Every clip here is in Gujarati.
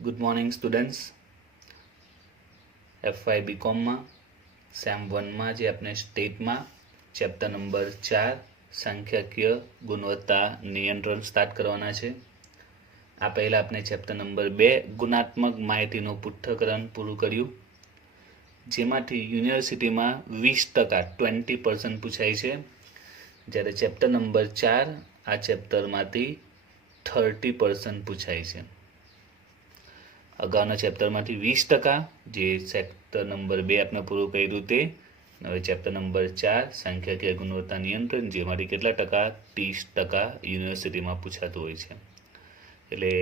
Good morning students. એફવાય બીકોમમાં સેમ 1માં જે આપણે સ્ટેટમાં ચેપ્ટર નંબર 4 સંખ્યાકીય ગુણવત્તા નિયંત્રણ સ્ટાર્ટ કરવાના છે. આ પહેલાં આપણે ચેપ્ટર નંબર 2 ગુણાત્મક માહિતીનું પૃથ્થકરણ પૂરું કર્યું, જેમાંથી યુનિવર્સિટીમાં 20% 20% પૂછાય છે, જ્યારે ચેપ્ટર નંબર 4 આ ચેપ્ટરમાંથી 30% પૂછાય છે. અગાઉના ચેપ્ટરમાંથી 20%, જે ચેપ્ટર નંબર 2 આપણે પૂરું કર્યું તે. હવે ચેપ્ટર નંબર 4 સંખ્યાકીય ગુણવત્તા નિયંત્રણ, જેમાંથી કેટલા ટકા? 30% યુનિવર્સિટીમાં પૂછાતું હોય છે. એટલે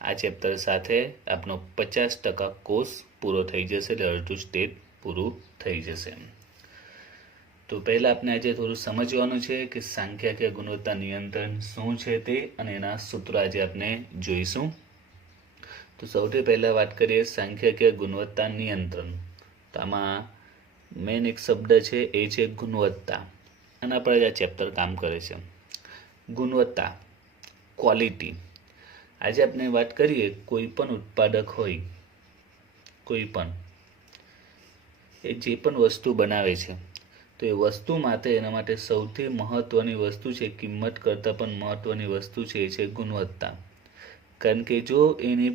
આ ચેપ્ટર સાથે આપણો 50% કોર્સ પૂરો થઈ જશે, એટલે અડધું સ્ટેટ પૂરું થઈ જશે. તો પહેલાં આપણે આજે થોડું સમજવાનું છે કે સંખ્યાકીય ગુણવત્તા નિયંત્રણ શું છે તે, અને એના સૂત્રો આજે આપણે જોઈશું. તો સૌથી પહેલાં વાત કરીએ સંખ્યાકીય ગુણવત્તા નિયંત્રણ. તો આમાં મેઇન એક શબ્દ છે, એ છે ગુણવત્તા. આના પર જ આ ચેપ્ટર કામ કરે છે. ગુણવત્તા, ક્વોલિટી. આજે આપણે વાત કરીએ, કોઈ પણ ઉત્પાદક હોય, કોઈ પણ એ જે પણ વસ્તુ બનાવે છે, તો એ વસ્તુ માટે એના માટે સૌથી મહત્ત્વની વસ્તુ છે, કિંમત કરતાં પણ મહત્ત્વની વસ્તુ છે, એ છે ગુણવત્તા. કારણ કે જો એની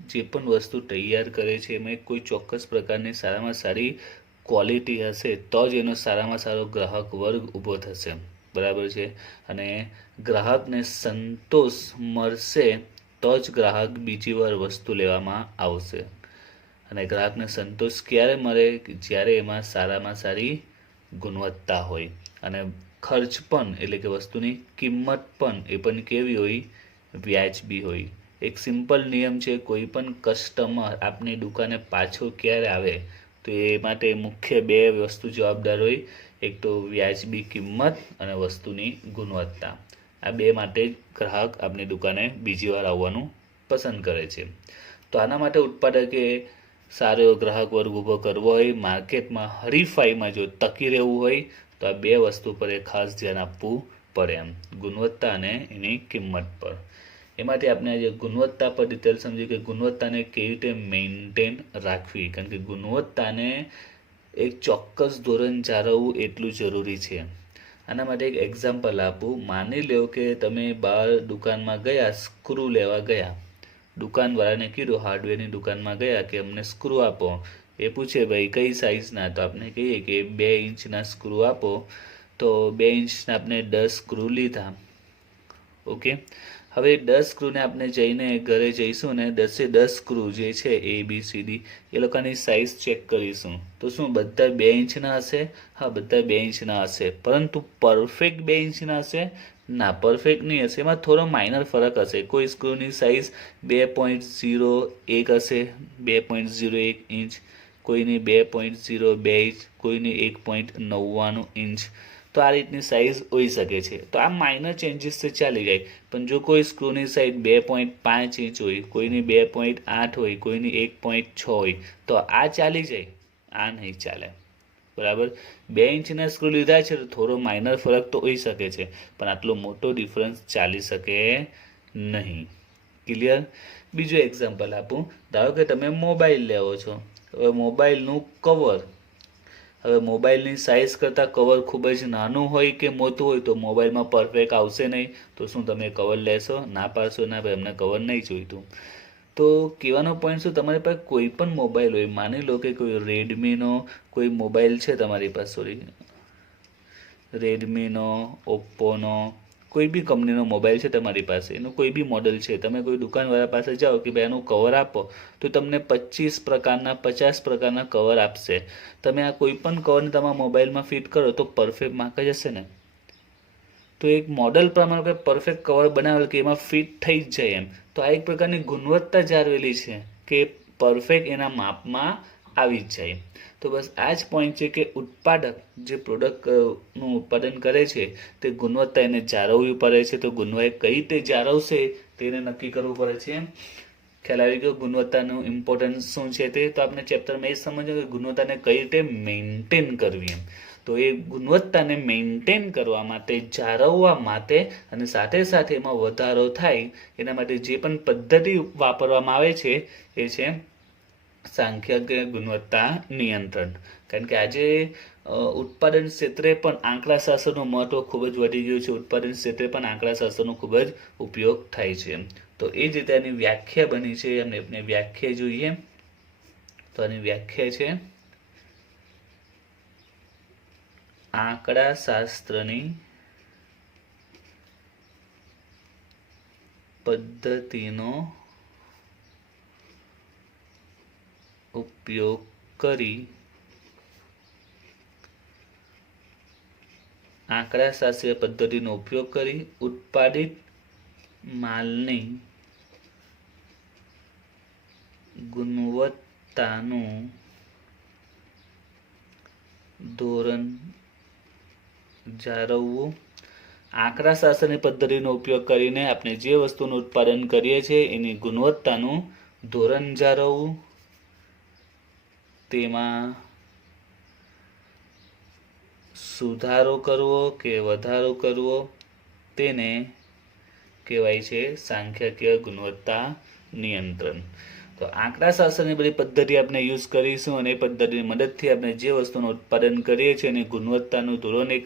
જે પણ વસ્તુ તૈયાર કરે છે એમાં કોઈ ચોક્કસ પ્રકારની સારામાં સારી ક્વોલિટી હશે, તો જ એનો સારામાં સારો ગ્રાહક વર્ગ ઊભો થશે. બરાબર છે. અને ગ્રાહકને સંતોષ મળશે તો જ ગ્રાહક બીજી વાર વસ્તુ લેવામાં આવશે. અને ગ્રાહકને સંતોષ ક્યારે મળે? જ્યારે એમાં સારામાં સારી ગુણવત્તા હોય, અને ખર્ચ પણ, એટલે કે વસ્તુની કિંમત પણ, એ પણ કેવી હોય? વ્યાજબી હોય. એક સિમ્પલ નિયમ છે, કોઈ પણ કસ્ટમર આપની દુકાને પાછો ક્યારે આવે, તો એ માટે મુખ્ય 2 વસ્તુ જવાબદાર હોય. એક તો વ્યાજબી કિંમત અને વસ્તુની ગુણવત્તા. આ 2 માટે જ ગ્રાહક આપની દુકાને બીજી વાર આવવાનું પસંદ કરે છે. તો આના માટે ઉત્પાદકે સારો એવો ગ્રાહક વર્ગ ઊભો કરવો હોય, માર્કેટમાં હરીફાઈમાં જો ટકી રહેવું હોય, તો આ 2 વસ્તુ પર એ ખાસ ધ્યાન આપવું પડે, એમ ગુણવત્તા અને એની કિંમત પર. એમાંથી આપણે આજે ગુણવત્તા પર ડિટેલ સમજીએ કે ગુણવત્તાને કેવી રીતે મેન્ટેન રાખવી. કારણ કે ગુણવત્તાને એક ચોક્કસ ધોરણ જાળવવું એટલું જરૂરી છે. આના માટે એક એક્ઝામ્પલ આપું. માની લો કે તમે બહાર દુકાનમાં ગયા, સ્ક્રૂ લેવા ગયા. દુકાનવાળાને કીધું, હાર્ડવેરની દુકાનમાં ગયા કે અમને સ્ક્રૂ આપો. એ પૂછે ભાઈ કઈ સાઇઝના, તો આપણે કહીએ કે 2 ઇંચના સ્ક્રૂ આપો. તો 2 ઇંચના આપણે 10 સ્ક્રૂ લીધા. ઓકે. હવે 10 સ્ક્રૂને આપણે જઈને ઘરે જઈશું ને 10 સ્ક્રૂ જે છે ABCD એ લોકોની સાઇઝ ચેક કરીશું. તો શું બધા 2 ઇંચના હશે? હા, બધા 2 ઇંચના હશે. પરંતુ પરફેક્ટ 2 ઇંચના હશે? ના, પરફેક્ટ નહીં હશે. એમાં થોડો માઇનર ફરક હશે. કોઈ સ્ક્રૂની સાઇઝ 2.01 હશે, 2.01 ઇંચ, કોઈની 2.02 ઇંચ, કોઈની 1.99 ઇંચ. તો આ રીતની સાઇઝ હોઈ શકે છે. તો આ માઇનર ચેન્જીસથી ચાલી જાય. પણ જો કોઈ સ્ક્રૂની સાઇઝ 2.5 ઇંચ હોય, કોઈની 2.8 હોય, કોઈની 1.6 હોય, તો આ ચાલી જાય, આ નહીં ચાલે. બરાબર. 2 ઇંચના સ્ક્રૂ લીધા છે તો થોડો માઇનર ફરક તો હોઈ શકે છે, પણ આટલો મોટો ડિફરન્સ ચાલી શકે નહીં. ક્લિયર? બીજું એક્ઝામ્પલ આપું. ધારો કે તમે મોબાઈલ લેવો છો. હવે મોબાઈલનું કવર, હવે મોબાઈલની સાઇઝ કરતાં કવર ખૂબ જ નાનું હોય કે મોટું હોય તો મોબાઈલમાં પરફેક્ટ આવશે નહીં. તો શું તમે કવર લેશો? ના પાડશો? ના ભાઈ, અમને કવર નહીં જોઈતું. તો કહેવાનો પોઈન્ટ શું, તમારી પાસે કોઈ પણ મોબાઈલ હોય, માની લો કે કોઈ રેડમીનો કોઈ મોબાઈલ છે તમારી પાસે, રેડમીનો, ઓપ્પોનો, કોઈ બી કંપનીનો મોબાઈલ છે તમારી પાસે, એનું કોઈ બી મોડલ છે. તમે કોઈ દુકાનવાળા પાસે જાઓ કે ભાઈ એનું કવર આપો, તો તમને 25 પ્રકારના, 50 પ્રકારના કવર આપશે. તમે આ કોઈ પણ કવરને તમારા મોબાઈલમાં ફિટ કરો તો પરફેક્ટ માર્ક જ હશે ને. તો એક મોડલ પ્રમાણે કોઈ પરફેક્ટ કવર બનાવેલ કે એમાં ફિટ થઈ જ જાય એમ. તો આ એક પ્રકારની ગુણવત્તા જાળવેલી છે કે પરફેક્ટ એના માપમાં આવી જ જાય. તો બસ આ જ પોઈન્ટ છે કે ઉત્પાદક જે પ્રોડક્ટનું ઉત્પાદન કરે છે તે ગુણવત્તા એને જાળવવી પડે છે. તો ગુણવત્તા કઈ રીતે જાળવશે તેને નક્કી કરવું પડે છે. ખ્યાલ આવી ગયો ગુણવત્તાનું ઇમ્પોર્ટન્સ શું છે તે. તો આપણે ચેપ્ટરમાં એ સમજ્યું કે ગુણવત્તાને કઈ રીતે મેન્ટેન કરવી એમ. તો તો એ ગુણવત્તાને મેન્ટેન કરવા માટે, જાળવવા માટે અને સાથે સાથે એમાં વધારો થાય એના માટે જે પણ પદ્ધતિ વાપરવામાં આવે છે એ છે સાંખ્યિક ગુણવત્તા નિયંત્રણ. કારણ કે આજે ઉત્પાદન ક્ષેત્રે પણ આંકડા શાસ્ત્રનું મહત્વ ખૂબ જ વધી ગયું છે. ઉત્પાદન ક્ષેત્રે પણ આંકડા શાસ્ત્રનો ખૂબ જ ઉપયોગ થાય છે. તો એ જ રીતે આની વ્યાખ્યા બની છે. આપણે વ્યાખ્યા જોઈએ તો આની વ્યાખ્યા છે આંકડા શાસ્ત્રની પદ્ધતિનો ઉપયોગ કરી આંકડાશાસ્ત્રીય પદ્ધતિનો ઉપયોગ કરી ઉત્પાદિત માલની ગુણવત્તાનું ધોરણ જાળવવું. આંકડાશાસ્ત્રની પદ્ધતિનો ઉપયોગ કરીને આપણે જે વસ્તુનું ઉત્પાદન કરીએ છીએ એની ગુણવત્તાનું ધોરણ જાળવવું, તેમાં સુધારો કરવો કે વધારો કરવો, તેને કહેવાય છે સાંખ્યિક ગુણવત્તા નિયંત્રણ. તો આંકડાશાસ્ત્રની બધી પદ્ધતિ આપણે યુઝ કરીશું અને એ પદ્ધતિની મદદથી આપણે જે વસ્તુનું ઉત્પાદન કરીએ છીએ એની ગુણવત્તાનું ધોરણ એક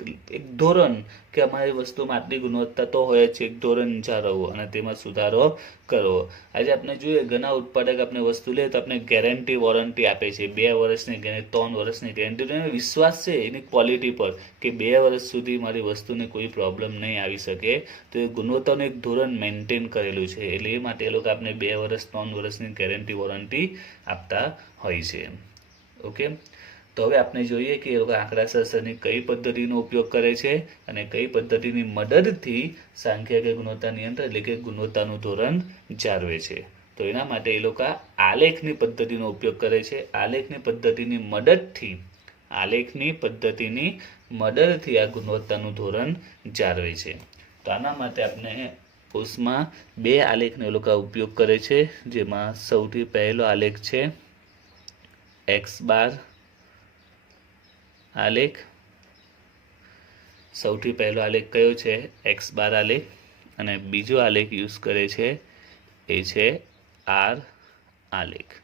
ધોરણ કે અમારી વસ્તુમાં આટલી ગુણવત્તા તો હોય છે, એક ધોરણ જાળવવું અને તેમાં સુધારો કરવો. આજે આપણે જોઈએ ઘણા ઉત્પાદક આપણે વસ્તુ લે તો આપણે ગેરંટી વોરંટી આપે છે, 2 વર્ષની ગેરંટી, 3 વર્ષની ગેરંટી. તો એને વિશ્વાસ છે એની ક્વોલિટી પર કે 2 વર્ષ સુધી મારી વસ્તુને કોઈ પ્રોબ્લેમ નહીં આવી શકે. તો એ ગુણવત્તાનું એક ધોરણ મેન્ટેન કરેલું છે. એટલે એ માટે એ લોકો આપણે 2 વર્ષ 3 વર્ષની ગેરંટી વોરંટી આપતા હોય છે. ઓકે, તો હવે આપણે જોઈએ કે એ લોકો આંકડાશાસ્ત્રની કઈ પદ્ધતિનો ઉપયોગ કરે છે અને કઈ પદ્ધતિની મદદથી સાંખ્યિક ગુણવત્તા નિયંત્રણ એટલે કે ગુણવત્તાનું ધોરણ જાળવે છે. તો એના માટે એ લોકો આલેખની પદ્ધતિનો ઉપયોગ કરે છે. આલેખની પદ્ધતિની મદદથી આ ગુણવત્તાનું ધોરણ જાળવે છે. તો આના માટે આપણે કોર્સમાં 2 આલેખનો એ લોકો ઉપયોગ કરે છે. જેમાં સૌથી પહેલો આલેખ છે X બાર આલેખ. સૌથી પહેલો આલેખ કયો છે? X બાર આલેખ. અને બીજો આલેખ યુઝ કરે છે એ છે R આલેખ.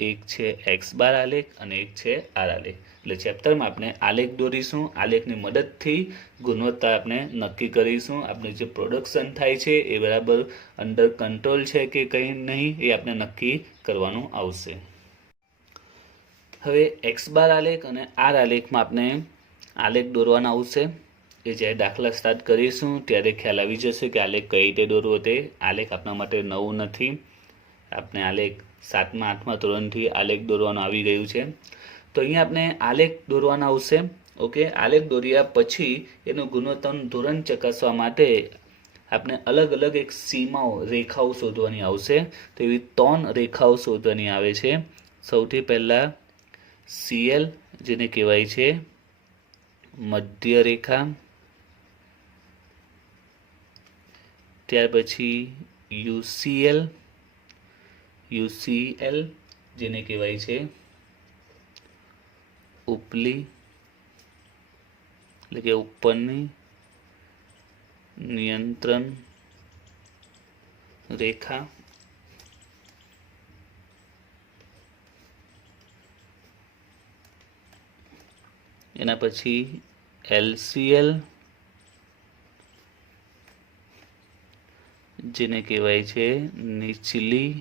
એક છે X બાર આલેખ અને એક છે R આલેખ. એટલે ચેપ્ટરમાં આપણે આલેખ દોરીશું. આલેખની મદદથી ગુણવત્તા આપણે નક્કી કરીશું. આપણે જે પ્રોડક્શન થાય છે એ બરાબર અંડર કંટ્રોલ છે કે કંઈ નહીં એ આપણે નક્કી કરવાનું આવશે. હવે X બાર આલેખ અને R આલેખમાં આપણે આલેખ દોરવાના આવશે. એ જ્યારે દાખલા સ્ટાર્ટ કરીશું ત્યારે ખ્યાલ આવી જશે કે આલેખ કઈ રીતે દોરવો તે. આલેખ આપણા માટે નવું નથી. આપણે આલેખ 7મા 8મા ધોરણથી આલેખ દોરવાનું આવી ગયું છે. તો અહીંયા આપણે આલેખ દોરવાના આવશે. ઓકે, આલેખ દોર્યા પછી એનું ગુણવત્તાનું ધોરણ ચકાસવા માટે આપણે અલગ અલગ એક સીમાઓ રેખાઓ શોધવાની આવશે. તો એવી 3 રેખાઓ શોધવાની આવે છે. સૌથી પહેલાં CL જેને કહેવાય છે મધ્ય રેખા, ત્યાર પછી UCL જેને કહેવાય છે ઉપલી એટલે કે ઉપરની નિયંત્રણ રેખા, એના પછી LCL જેને કહેવાય છે નીચલી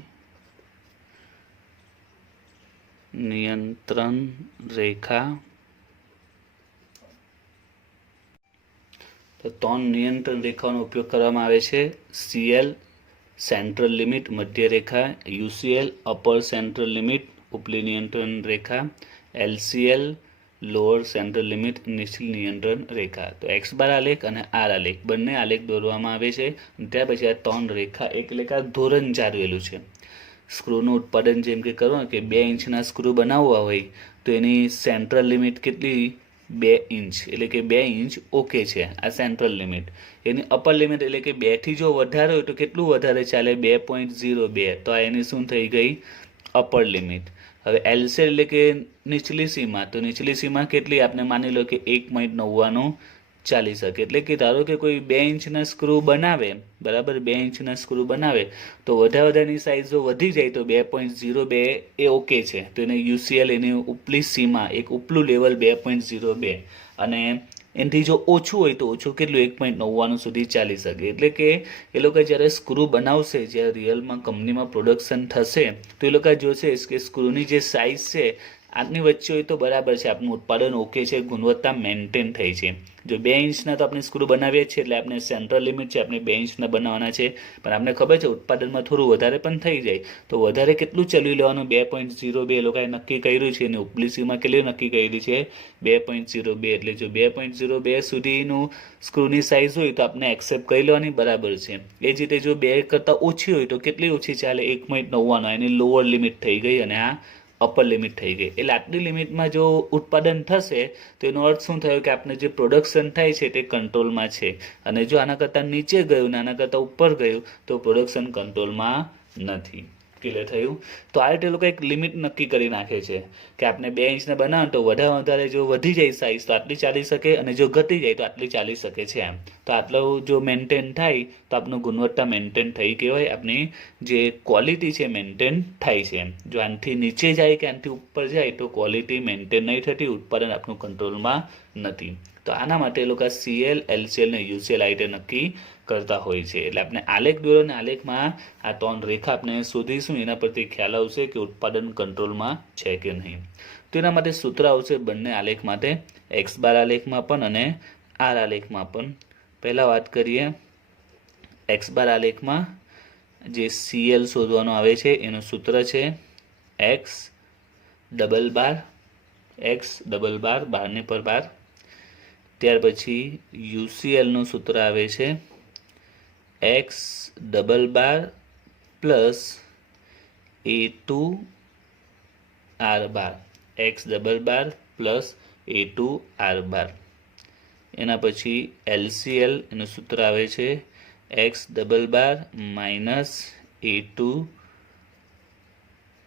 નિયંત્રણ રેખા. તો 3 નિયંત્રણ રેખાઓનો ઉપયોગ કરવામાં આવે છે. CL સેન્ટ્રલ લિમિટ મધ્ય રેખા, UCL અપર સેન્ટ્રલ લિમિટ ઉપલી નિયંત્રણ રેખા, LCL લોઅર સેન્ટ્રલ લિમિટ નીચલી નિયંત્રણ રેખા. તો X બાર આલેખ અને R આલેખ બંને આલેખ દોરવામાં આવે છે. ત્યાર પછી આ 3 રેખા એક રેખા ધોરણ જાળવેલું છે. સ્ક્રૂનું ઉત્પાદન જેમ કે કરો કે 2 ઇંચના સ્ક્રૂ બનાવવા હોય તો એની સેન્ટ્રલ લિમિટ કેટલી? 2 ઇંચ એટલે કે 2 ઇંચ ઓકે છે આ સેન્ટ્રલ લિમિટ. એની અપર લિમિટ એટલે કે 2 થી જો વધારે હોય તો કેટલું વધારે ચાલે? 2.02. તો આ એની શું થઈ ગઈ? Upper limit. હવે એલસીએલ એટલે કે નીચલી સીમા, તો નીચલી સીમા કેટલી આપણે માની લો કે 1.99 ચાલી શકે, એટલે કે ધારો કે કોઈ 2 ઇંચના સ્ક્રૂ બનાવે, બરાબર, 2 ઇંચના સ્ક્રૂ બનાવે તો વધારાની સાઇઝ જો વધી જાય તો 2.02 એ ઓકે છે, તો એને યુસીએલ એની ઉપલી સીમા, એક ઉપલું લેવલ 2.02, અને એનાથી જો ઓછું હોય તો ઓછું કેટલું 1.99 સુધી ચાલી શકે. એટલે કે એ લોકો જ્યારે સ્ક્રૂ બનાવશે, જ્યારે રિયલમાં કંપનીમાં પ્રોડક્શન થશે તો એ લોકો જોશે કે સ્ક્રૂની જે સાઇઝ છે આટની વચ્ચે હોય તો બરાબર છે, આપણું ઉત્પાદન ઓકે છે, ગુણવત્તા મેન્ટેન થઈ છે. જો 2 ઇંચના તો આપણે સ્ક્રૂ બનાવીએ છીએ એટલે આપણે સેન્ટ્રલ લિમિટ છે, આપણે 2 ઇંચના બનાવવાના છે, પણ આપણે ખબર છે ઉત્પાદનમાં થોડું વધારે પણ થઈ જાય તો વધારે કેટલું ચલાવી લેવાનું, 2.02 એ લોકોએ નક્કી કર્યું છે, એની ઉપલી સીમા કેટલી નક્કી કરી છે, 2.02. એટલે જો 2.02 સુધીનું સ્ક્રૂની સાઇઝ હોય તો આપણે એક્સેપ્ટ કરી લેવાની, બરાબર છે. એ જ રીતે જો 2 કરતાં ઓછી હોય તો કેટલી ઓછી ચાલે, 1.99, એની લોઅર લિમિટ થઈ ગઈ અને આ અપર લિમિટ થઈ ગઈ. એટલે આટલી લિમિટમાં જો ઉત્પાદન થશે તો એનો અર્થ શું થયો કે આપણે જે પ્રોડક્શન થાય છે તે કંટ્રોલમાં છે, અને જો આના કરતાં નીચે ગયું ને આના કરતાં ઉપર ગયું તો પ્રોડક્શન કંટ્રોલમાં નથી. ક્લિયર થયું? તો આ રીતે લોકો એક લિમિટ નક્કી કરી નાખે છે કે આપણે 2 ઇંચના બનાવો તો વધારે જો વધી જાય સાઇઝ તો આટલી ચાલી શકે, અને જો ઘટી જાય તો આટલી ચાલી શકે છે એમ. તો આટલું જો મેન્ટેન થાય તો આપણું ગુણવત્તા મેન્ટેન થઈ કહેવાય, આપણી જે ક્વોલિટી છે મેન્ટેન થાય છે. જો આનાથી નીચે જાય કે આનાથી ઉપર જાય તો ક્વોલિટી મેન્ટેન નહીં થતી, ઉત્પાદન આપણું કંટ્રોલમાં નથી. તો આના માટે લોકો સીએલ, એલસીએલ ને યુસીએલ આ રીતે નક્કી કરતા હોય છે. એટલે આપણે આલેખ દોરો ને આલેખમાં આ 3 રેખા આપણે શોધીશું, એના પરથી ખ્યાલ આવશે કે ઉત્પાદન કંટ્રોલમાં છે કે નહીં. તો એના માટે સૂત્ર આવશે બંને આલેખ માટે, એક્સ બાર આલેખમાં પણ અને આર આલેખમાં પણ. પહેલાં વાત કરીએ એક્સ બાર આલેખમાં જે સીએલ શોધવાનો આવે છે એનું સૂત્ર છે એક્સ ડબલ બાર, બારને પર બાર. ત્યાર પછી યુસીએલનું સૂત્ર આવે છે એક્સ ડબલ બાર પ્લસ A2 આર બાર, એક્સ ડબલ બાર પ્લસ A2 આર બાર. એના પછી એલસીએલ એનું સૂત્ર આવે છે x double bar minus A2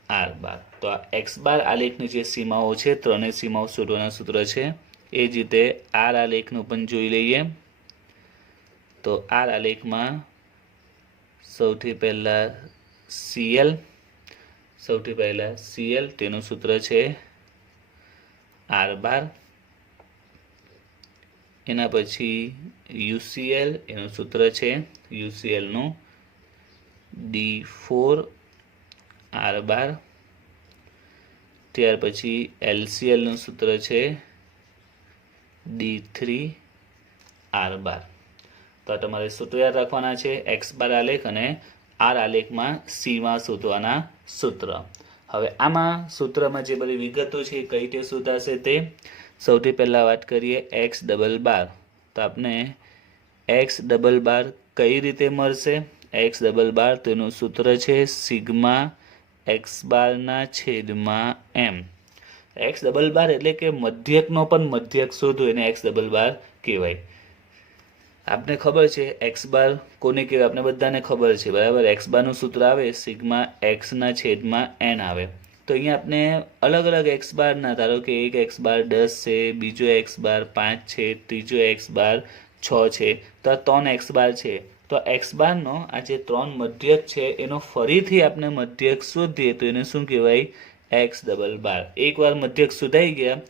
R બાર. તો આ એક્સ બાર આલેખની જે સીમાઓ છે, ત્રણેય સીમાઓ શોધવાના સૂત્ર છે. એ જ રીતે આર આલેખનું પણ જોઈ લઈએ. તો આર આલેખમાં સૌથી પહેલાં સીએલ, તેનું સૂત્ર છે આર બાર. એના પછી યુસીએલ, એનું સૂત્ર છે યુસીએલનું D4 આર બાર. ત્યાર પછી એલસીએલનું સૂત્ર છે D3 આર બાર. તો તમારે સૂત્ર યાદ રાખવાના છે, એક્સ બાર આલેખ અને આર આલેખમાં સીમા શોધવાના સૂત્ર. હવે આમાં સૂત્રમાં જે બધી વિગતો છે કઈ રીતે શોધાશે તે સૌથી પહેલાં વાત કરીએ એક્સ ડબલ બાર. તો આપણે એક્સ ડબલ બાર કઈ રીતે મળશે? એક્સ ડબલ બાર તેનું સૂત્ર છે સિગ્મા એક્સ બારના છેદમાં એમ. એક્સ ડબલ બાર એટલે કે મધ્યકનો પણ મધ્યક શોધો એને એક્સ ડબલ બાર કહેવાય. આપને ખબર છે એક્સ બાર કોને કહેવાય, આપણે બધાને ખબર છે, બરાબર. એક્સ બારનું સૂત્ર આવે સિગ્મા એક્સના છેદમાં એન આવે. તો અહીંયા આપણે અલગ અલગ એક્સ બારના, ધારો કે એક એક્સ બાર 10 છે, બીજો એક્સ બાર 5 છે, ત્રીજો એક્સ બાર 6 છે, તો આ 3 એક્સ બાર છે. તો એક્સ બારનો આ જે 3 મધ્યક છે એનો ફરીથી આપણે મધ્યક શોધીએ તો એને શું કહેવાય? એક્સ ડબલ બાર. એકવાર મધ્યક શોધાઈ ગયા,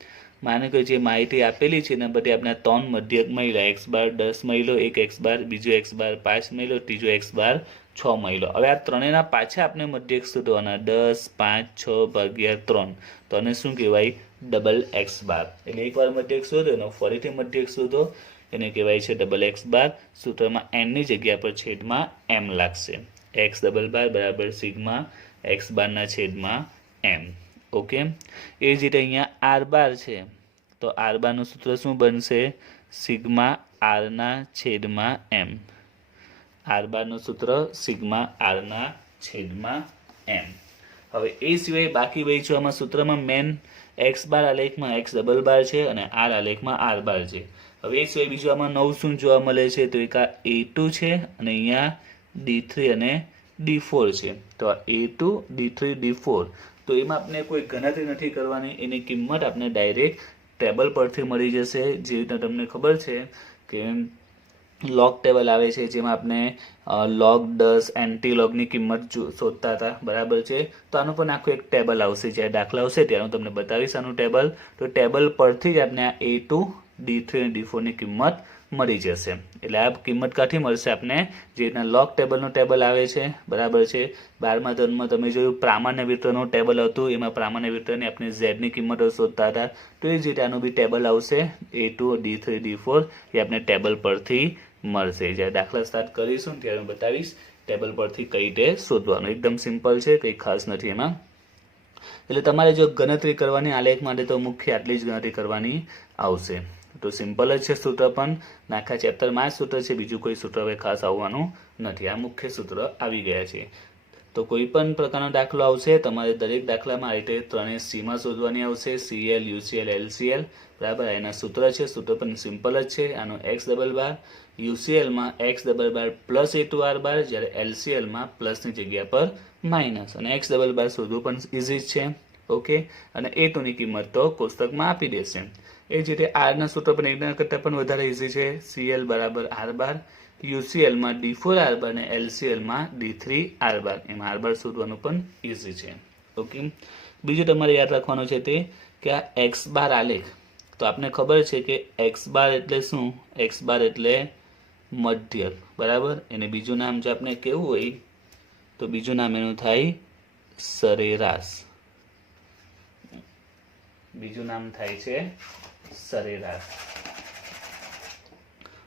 માને કે જે માહિતી આપેલી છે એના બધી આપણે 3 મધ્યક મળ્યા, એક્સ બાર 10 મળ્યો, એક એક્સ બાર, બીજો એક્સ બાર 5 મળ્યો, ત્રીજો એક્સ બાર 6 મળ્યો. હવે આ ત્રણેયના પાછા આપણે મધ્યક શોધવાના, 10, 5, 6 ભાગ્યા 3. તો આને શું કહેવાય? Double x bar. એટલે એકવાર મધ્યક શોધો એનો ફરીથી મધ્યક શોધો એને કહેવાય છે ડબલ એક્સ બાર. સૂત્રમાં એનની જગ્યા પર છેદમાં એમ લાગશે. એક્સ ડબલ બાર બરાબર સિગ્મા એક્સ બારના છેદમાં એમ. ઓકે. એ જ રીતે અહીંયા આર બાર છે, તો આર બારનું સૂત્ર શું બનશે? સિગ્મા આરના છેદમાં એમ. આર બારનું સૂત્ર સિગ્મા આરના છેદમાં એમ. હવે એ સિવાય બાકી બચ્યું આમાં સૂત્રમાં main x bar આલેખમાં x double બાર છે અને આર આલેખમાં આર બાર છે. હવે એ સિવાય બીજું આમાં નવું શું જોવા મળે છે? તો એક આ A2 છે અને અહીંયા D3 અને D4 છે. તો આ A2, D3, D4. તો એમાં આપણે કોઈ ગણતરી નથી કરવાની, એની કિંમત આપણે ડાયરેક્ટ ટેબલ પરથી મળી જશે. જે રીતે તમને ખબર છે કે લોગ ટેબલ આવે છે, જેમાં આપણે લોગ 10 એન્ટી લોગની કિંમત શોધતા હતા, બરાબર છે. તો આનું પણ આખું એક ટેબલ આવશે, જ્યારે દાખલા આવશે ત્યારે હું તમને બતાવીશ આનું ટેબલ. તો ટેબલ પરથી જ આપણે આ A2, D3 અને D4 ની કિંમત મળી જશે. એટલે આ કિંમત કાંથી મળશે આપણે? જે રીતના લોગ ટેબલનું ટેબલ આવે છે, બરાબર છે. 12મા ધોરણમાં તમે જોયું પ્રામાણ્ય વિતરણનું ટેબલ હતું, એમાં પ્રામાણ્ય વિતરણની આપણે ઝેડની કિંમતો શોધતા હતા. તો એ જ રીતે આનું બી ટેબલ આવશે, A2, D3, D4 એ આપણે ટેબલ પરથી મળશે. જ્યારે દાખલા સ્ટાર્ટ કરીશું ત્યારે હું બતાવીશ ટેબલ પરથી કઈ રીતે શોધવાનું. એકદમ સિમ્પલ છે, કંઈ ખાસ નથી એમાં. એટલે તમારે જો ગણતરી કરવાની આલેખ માટે તો મુખ્ય આટલી જ ગણતરી કરવાની આવશે. તો સિમ્પલ જ છે સૂત્ર, પણ આખા ચેપ્ટરમાં જ સૂત્ર છે, બીજું કોઈ સૂત્ર હવે ખાસ આવવાનું નથી. આ મુખ્ય સૂત્ર આવી ગયા છે. તો કોઈ પણ પ્રકારનો દાખલો આવશે, તમારે દરેક દાખલામાં આ રીતે ત્રણેય સીમા શોધવાની આવશે, CL, UCL, LCL, બરાબર. એના સૂત્ર છે, સૂત્ર પણ સિમ્પલ જ છે. આનો x ડબલ બાર, UCLમાં x ડબલ બાર પ્લસ A2R બાર, જ્યારે LCLમાં પ્લસની જગ્યા પર માઇનસ, અને x ડબલ બાર શોધવું પણ ઇઝી જ છે. ઓકે, અને A2 ની કિંમત તો કોષ્ટકમાં આપી દેશે. એ જ રીતે R ના સૂત્ર પણ એકના કરતાં પણ વધારે ઇઝી છે. CL બરાબર R બાર, UCLમાં D4R બાર અને LCLમાં D3R બાર. એમાં R બાર શોધવાનું પણ ઇઝી છે. ઓકે, બીજું તમારે યાદ રાખવાનું છે તે કે આ X બાર આલેખ, તો આપને ખબર છે કે X બાર એટલે શું? X બાર એટલે મધ્યક, બરાબર. એને બીજું નામ જો આપણે કેવું હોય તો બીજું નામ એનું થાય સરેરાશ. બીજું નામ થાય છે સરેરાશ.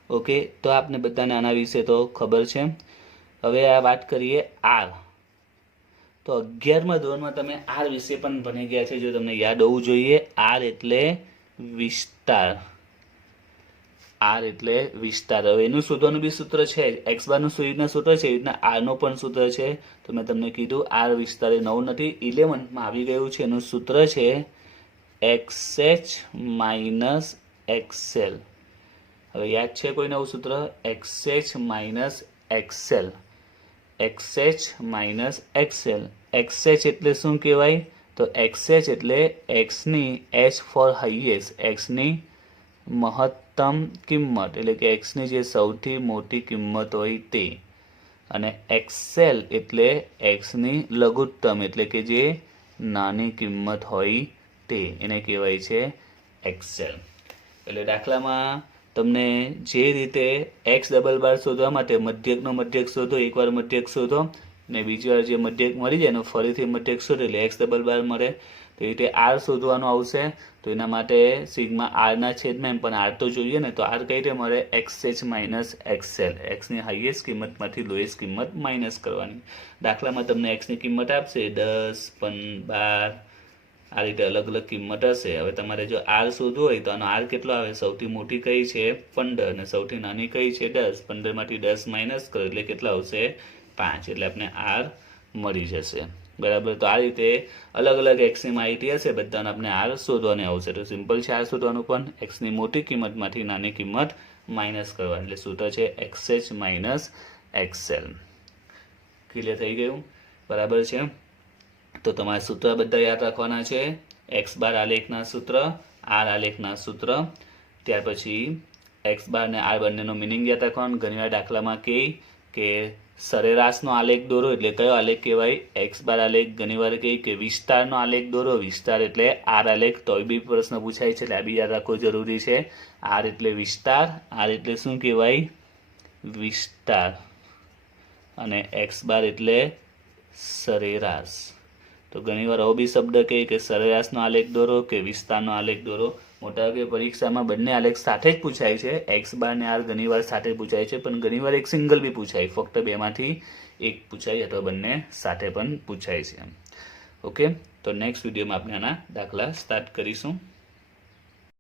ઓકે, તો આપને બધાને આના વિશે તો ખબર છે. હવે આ વાત કરીએ R. તો 11મા ધોરણમાં તમે R વિશે પણ ભણી ગયા છે, જો તમને યાદ હોવું જોઈએ. R એટલે વિસ્તાર. R એટલે વિસ્તાર. હવે એનું શોધવાનું બી સૂત્ર છે, x બારનું સૂત્રનું સૂત્ર છે, એ રીતના R નું પણ સૂત્ર છે. તો મેં તમને કીધું R વિસ્તાર એ નવું નથી, 11માં આવી ગયું છે. એનું સૂત્ર છે XH માઇનસ XL. હવે યાદ છે કોઈ નવું સૂત્ર? XH minus XL. XH minus XL. XH એટલે શું કહેવાય? તો XH એટલે Xની, H ફોર હાઈએસ્ટ, Xની મહત્તમ કિંમત, એટલે કે Xની જે સૌથી મોટી કિંમત હોય તે. અને XL એટલે Xની લઘુત્તમ, એટલે કે જે નાની કિંમત હોય તે, એને કહેવાય છે XL. એટલે દાખલામાં તમને જે રીતે x ડબલ બાર શોધવા માટે મધ્યકનો મધ્યક શોધો, એકવાર મધ્યક શોધો ને બીજી વાર જે મધ્યક મળી જાય એનો ફરીથી મધ્યક શોધો એટલે x ડબલ બાર મળે. તો એ રીતે R શોધવાનું આવશે. તો એના માટે સિગ્મા R ના છેદમાં એમ, પણ R તો જોઈએ ને, તો R કઈ રીતે મળે? XH minus XL. Xની હાઈએસ્ટ કિંમતમાંથી લોએસ્ટ કિંમત માઇનસ કરવાની. દાખલામાં તમને x ની કિંમત આપશે 10, 12, આ રીતે અલગ અલગ કિંમત હશે. હવે તમારે જો R શોધવું હોય તો આનો R કેટલો આવે? સૌથી મોટી કઈ છે? 15, અને સૌથી નાની કઈ છે? 10. 15માંથી 10 માઇનસ કરો એટલે કેટલા આવશે? 5. એટલે આપણે R મળી જશે, બરાબર. તો આ રીતે અલગ અલગ એક્સની માહિતી હશે, બધાને આપણે R શોધવાની આવશે. તો સિમ્પલ છે R શોધવાનું પણ. એક્સની મોટી કિંમતમાંથી નાની કિંમત માઇનસ કરવાની, એટલે સૂત્ર છે XH માઇનસ XL. ક્લિયર થઈ ગયું? બરાબર છે. તો તમારે સૂત્ર બધા યાદ રાખવાના છે. X બાર આલેખના સૂત્ર, R આલેખના સૂત્ર, ત્યાર પછી X બાર ને R બંનેનો મિનિંગ યાદ રાખવાનું. ઘણીવાર દાખલામાં કે સરેરાશનો આલેખ દોરો, એટલે કયો આલેખ કહેવાય? X બાર આલેખ. ઘણીવાર કે વિસ્તારનો આલેખ દોરો, વિસ્તાર એટલે R આલેખ. તો બી પ્રશ્ન પૂછાય છે, એટલે આ બી યાદ રાખવું જરૂરી છે. R એટલે વિસ્તાર, R એટલે શું કહેવાય? વિસ્તાર. અને X બાર એટલે સરેરાશ. તો ઘણીવાર આવો બી શબ્દ કે સરેરાશનો આલેખ દોરો કે વિસ્તારનો આલેખ દોરો. મોટાભાગે પરીક્ષામાં બંને આલેખ સાથે જ પૂછાય છે. X બાર ને R ઘણીવાર સાથે પૂછાય છે, પણ ઘણીવાર એક સિંગલ બી પૂછાય, ફક્ત બેમાંથી એક પૂછાય અથવા બંને સાથે પણ પૂછાય છે. ઓકે, તો નેક્સ્ટ વિડીયોમાં આપણે આના દાખલા સ્ટાર્ટ કરીશું.